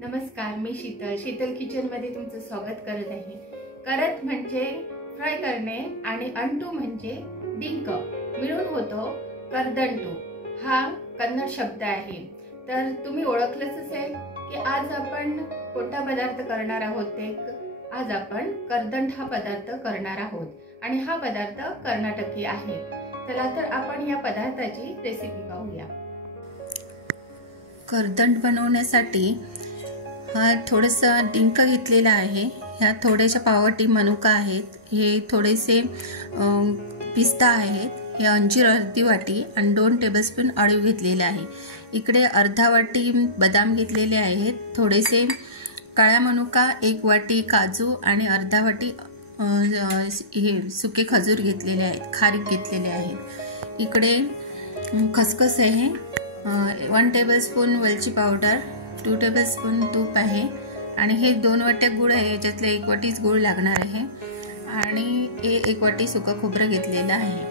नमस्कार, मी शीतल किचनमध्ये तुमचं स्वागत करत आहे। करत म्हणजे फ्राय करणे आणि अंटू म्हणजे डिंक मिळून होतो करदंटू। हा कन्नड शब्द आहे। तर तुम्ही ओळखलंच असेल की आज आपण कोणता पदार्थ करणार आहोत। आज आपण करदंट हा पदार्थ करणार आहोत आणि हा पदार्थ कर्नाटकी आहे। चला तर आपण या पदार्थाची रेसिपी पाहूया। करदंट बनवण्यासाठी हा थोडासा डिंक घेतलेला आहे। ह्या थोड्याशा पावटी मनुका आहेत, हे थोडेसे पिस्ता आहेत, हे अंजीर अर्धी वाटी आणि 2 टेबलस्पून अळीव घेतलेले आहे। इकडे अर्धा वाटी बदाम घेतलेले आहेत, थोडेसे काळा मनुका, 1 वाटी काजू आणि अर्धा वाटी हे सुके खजूर घेतलेले आहेत, खारीक घेतलेले आहेत। इकडे खसखस आहे, 1 टेबलस्पून वेलची पावडर, 2 टेबलस्पून तूप आहे आणि हे 2 वाट्या गुळ आहे, याच्यातले 1 वाटीच गुळ लागणार आहे आणि 1 वाटी सुकं खोबरं घेतलेलं आहे।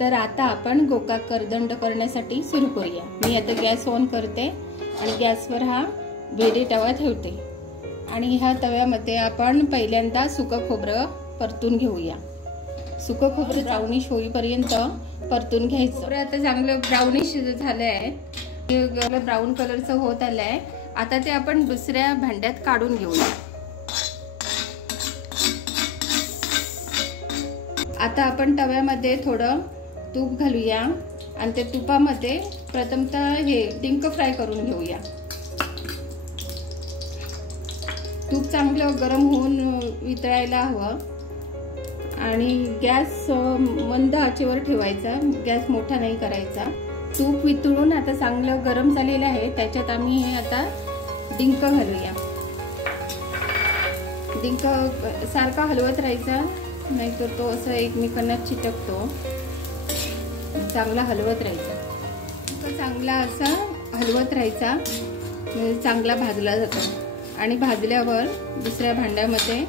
तर आता आपण गोकाक करदंट करण्यासाठी सुरू करूया। मी आता गॅस ऑन करते आणि गॅसवर हा वेडी तवा ठेवते आणि ह्या तव्यामध्ये आपण पहिल्यांदा सुकं खोबरं परतून घेऊया। सुकं खोबरं ब्राउनिश होईपर्यंत परतून घ्यायचं। खोबरं आता चांगलं ब्राउनिश झालं आहे, ब्राउन कलरचं होत आलंय। आता ते आपण दुसऱ्या भांड्यात काढून घेऊया। आता आपण तव्यामध्ये थोडं तूप घालूया आणि त्या तुपामध्ये प्रथमतः हे डिंक फ्राय करून घेऊया। तूप चांगलं गरम होऊन वितळायला हवं आणि गॅस मंद आचेवर ठेवायचा, गॅस मोठा नाही करायचा। तूप वितळून आता चांगलं गरम झालेलं आहे, त्याच्यात आम्ही हे आता डिंक घालूया। डिंक सारखा हलवत राहायचा, नाहीतर तो असं एकमेकांना चिटकतो। चांगला हलवत राहायचा, चांगला असा हलवत राहायचा, चांगला भाजला जातो आणि भाजल्यावर दुसऱ्या भांड्यामध्ये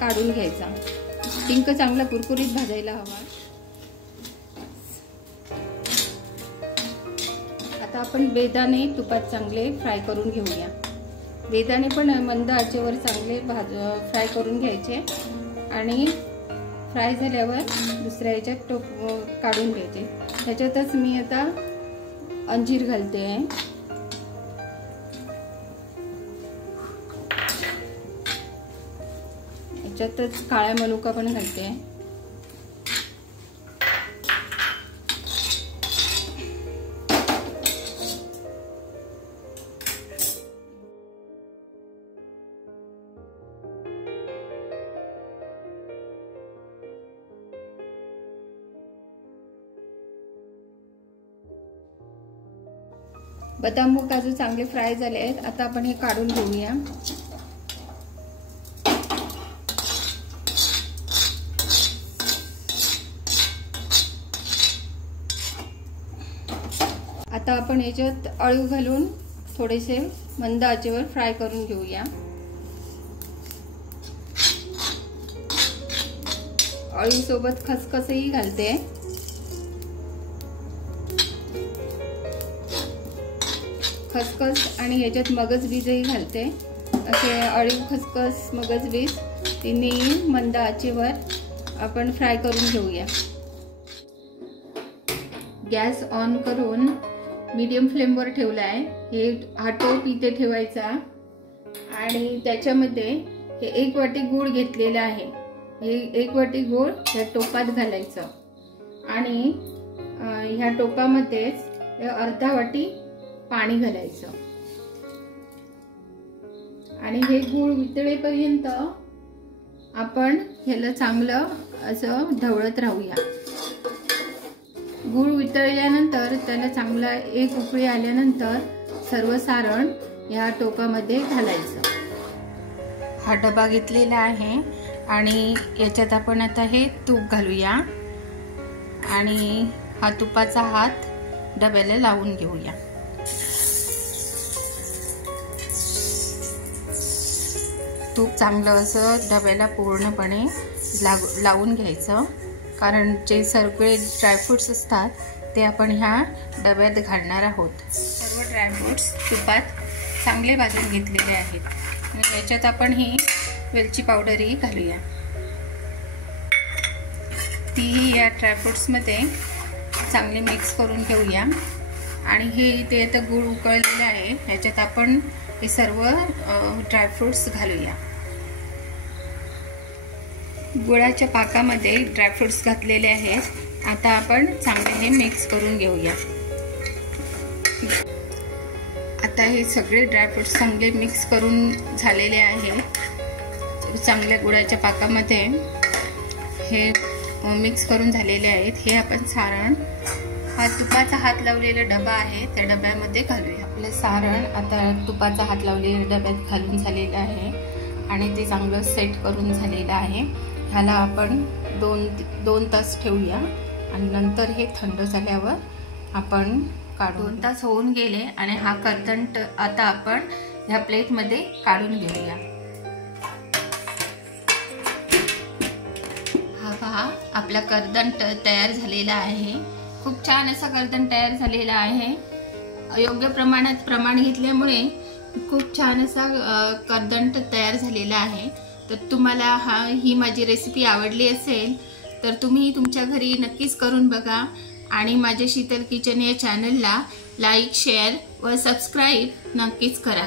काढून घ्यायचा। डिंक चांगला कुरकुरीत भाजायला हवा। आता आपण बेदाणे तुपात चांगले फ्राय करून घेऊया। बेदाणे पण मंद आचेवर चांगले फ्राय करून घ्यायचे आणि फ्राय झाल्यावर दुसऱ्या याच्यात काढून घ्यायचे। त्याच्यातच मी आता अंजीर घालते, याच्यातच काळा मनुका पण घालते। बदाम व काजू चांगले फ्राय झाले आहेत, आता आपण हे काढून घेऊया। आता आपण याच्यात अळीव घालून थोडेसे मंद आचेवर फ्राय करून घेऊया। अळीव सोबत खसखसही घालते। खसखस आणि याच्यात मगज बीजही घालते। असे अळीव, खसखस, मगज बीज तिन्ही मंद आचेवर आपण फ्राय करून घेऊया। गॅस ऑन करून मीडियम फ्लेमवर ठेवला आहे। हा टोप इथे ठेवायचा आणि त्याच्यामध्ये हे 1 वाटी गूळ घेतलेला आहे, हे 1 वाटी गूळ या टोपात घालायचं आणि ह्या टोपामध्येच अर्धा वाटी पाणी घालायचं आणि हे गूळ वितळेपर्यंत आपण ह्याला चांगलं असं ढवळत राहूया। गूळ वितळल्यानंतर त्याला चांगला एक उकळी आल्यानंतर सर्व सारण या टोपामध्ये घालायचं। हा डबा घेतलेला आहे आणि याच्यात आपण आता हे तूप घालूया आणि हा तुपाचा हात डब्याला लावून घेऊया। तूप चांगलं असं डब्याला पूर्णपणे लावून घ्यायचं, कारण जे सगळे ड्रायफ्रुट्स असतात ते आपण ह्या डब्यात घालणार आहोत। सर्व ड्रायफ्रुट्स तुपात चांगले भाजून घेतलेले आहेत. याच्यात आपण ही वेलची पावडरही घालूया. ती या ड्रायफ्रूट्समध्ये चांगली मिक्स करून घेऊया. आणि हे इथे आता गूळ उकळलेलं आहे, याच्यात आपण हे सर्व ड्रायफ्रूट्स घालूया. गुळाच्या पाकामध्ये ड्रायफ्रूट्स घातलेले आहेत. आता आपण चांगले हे मिक्स करून घेऊया. आता हे सगळे ड्रायफ्रूट्स चांगले मिक्स करून झालेले आहेत. चांगल्या गुळाच्या पाकामध्ये हे मिक्स करून झालेले आहेत. हे आपण सारण, हा तुपाचा हात लावलेला डबा आहे, त्या डब्यामध्ये घालूया. आपलं सारण आता तुपाचा हात लावलेल्या डब्यात घालून झालेलं आहे आणि ते चांगलं सेट करून झालेलं आहे. ह्याला आपण दोन तास ठेवूया आणि नंतर हे थंड झाल्यावर आपण काढू. 2 तास होऊन गेले आणि हा करदंट आता आपण ह्या प्लेटमध्ये काढून घेऊया. हा पहा, आपला करदंट तयार झालेला आहे. खूप छान असा करदंट तयार झालेला आहे. योग्य प्रमाणात प्रमाण घेतल्यामुळे खूप छान असा करदंट तयार झालेला आहे. तर तुम्हाला ही माझी रेसिपी आवडली असेल तर तुम्ही तुमच्या घरी नक्कीच करून बघा आणि माझ्या शीतल किचन या चॅनलला लाईक, शेअर व सबस्क्राईब नक्कीच करा.